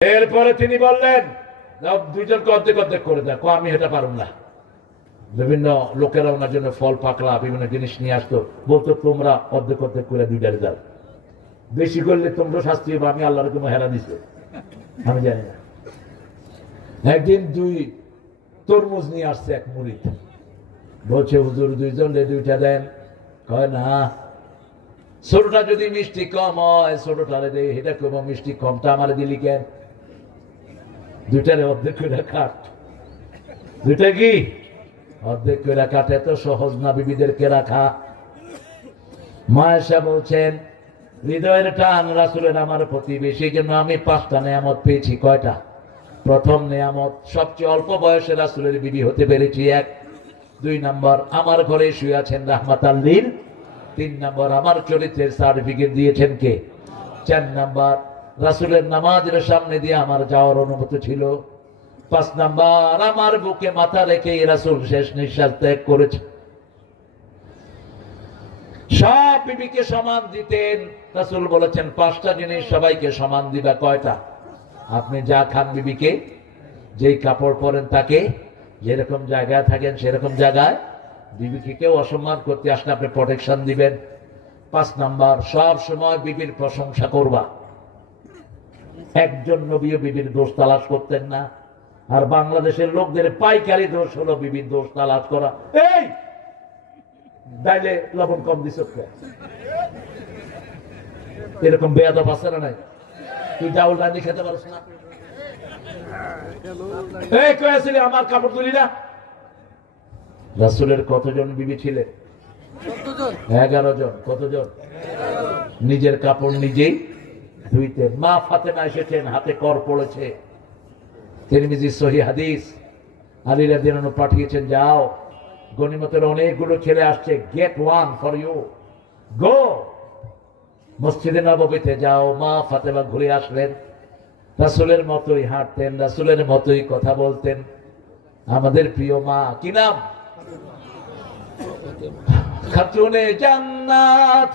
এরপরে তিনি বললেন দুইজনকে অর্ধেক অর্ধেক করে দেখো, আমি এটা পারুম না। বিভিন্ন লোকেরা ওনার জন্য ফল পাকলা বিভিন্ন জিনিস নিয়ে আসতো, বলতো তোমরা অর্ধেক অর্ধেক করে দুইটারে যাও, বেশি করলে তোমরা শাস্তি হবে, আমি আল্লাহর কোনো হেরা দিছে আমি জানি না। একদিন দুই তরমুজ নিয়ে আসছে এক মুরিদ, বলছে হুজুর দুইজন দুইটা দেন। কয় না, ছোটটা যদি মিষ্টি কম হয় ছোটটারে দে, এটা কম মিষ্টি কমটা আমার দিলি কেন? দুইটারে অর্ধেক করে কাট। দুইটা কি অর্ধেক করে কাটে? তো সহজ না বিবিদেরকে রাখা। মায়েশা বলছেন হৃদয়ের টান রাসূলের আমার প্রতি বেশি, জন্য আমি 5টা নেয়ামত পেয়েছি। কয়টা? প্রথম নেয়ামত সবচেয়ে অল্প বয়সে রাসূলের বিবি হতে পেরেছি, 1। 2 নম্বর আমার ঘরে শুয়ে আছেন রাহমাতাল লিল। 3 নম্বর আমার চরিত্রের সার্টিফিকেট দিয়েছেন কে? 4 নম্বর রাসূলের নামাজের সামনে দিয়ে আমার যাওয়ার অনুমতি ছিল। 5 নম্বর আমার বুকে মাথা রেখে রাসূল শেষ নিঃশ্বাস ত্যাগ করেছে। সব বিবিকে সমান দিতেন। রাসূল বলেছেন 5টা জিনিস সবাইকে সমান দিবা। কয়টা? আপনি যা খান বিবিকে, যেই কাপড় পরেন তাকে, যেরকম জায়গায় থাকেন সেরকম জায়গায় বিবিকে কেউ অসম্মান করতে আসলে আপনি প্রোটেকশন দিবেন। 5 নম্বর সব সময় বিবির প্রশংসা করবা। একজন নবীও বিবির দোষ তালাশ করতেন না। আর বাংলাদেশের লোকদের পাইকারি দোষ হলো বিবির দোষ তালাশ করা। এই ডাইলে লবণ কম দিছ, এরকম বেয়াদব আছে না নাই? তুই ডাউল রান্নি খেতে পারিস না? এই কয়েছিলি আমার কাপড় তুলি না? রাসূলের কতজন বিবি ছিলেন? 11 জন। কতজন? নিজের কাপড় নিজেই ধুইতেন। মা ফাতেমা এসেছেন, হাতে কর পড়েছে, তিরমিজি সহিহ হাদিস। আলী রাদিয়াল্লাহু আনহু পাঠিয়েছেন, যাও গনিমতের অনেকগুলো ছেলে আসছে, গেট ওয়ান ফর ইউ, গো। মসজিদে নববীতে যাও। মা ফাতেমা ঘুরে আসলেন, রাসূলের মতোই হাঁটতেন, রাসূলের মতোই কথা বলতেন। আমাদের প্রিয় মা, কি নাম? খাতুনে জান্নাত।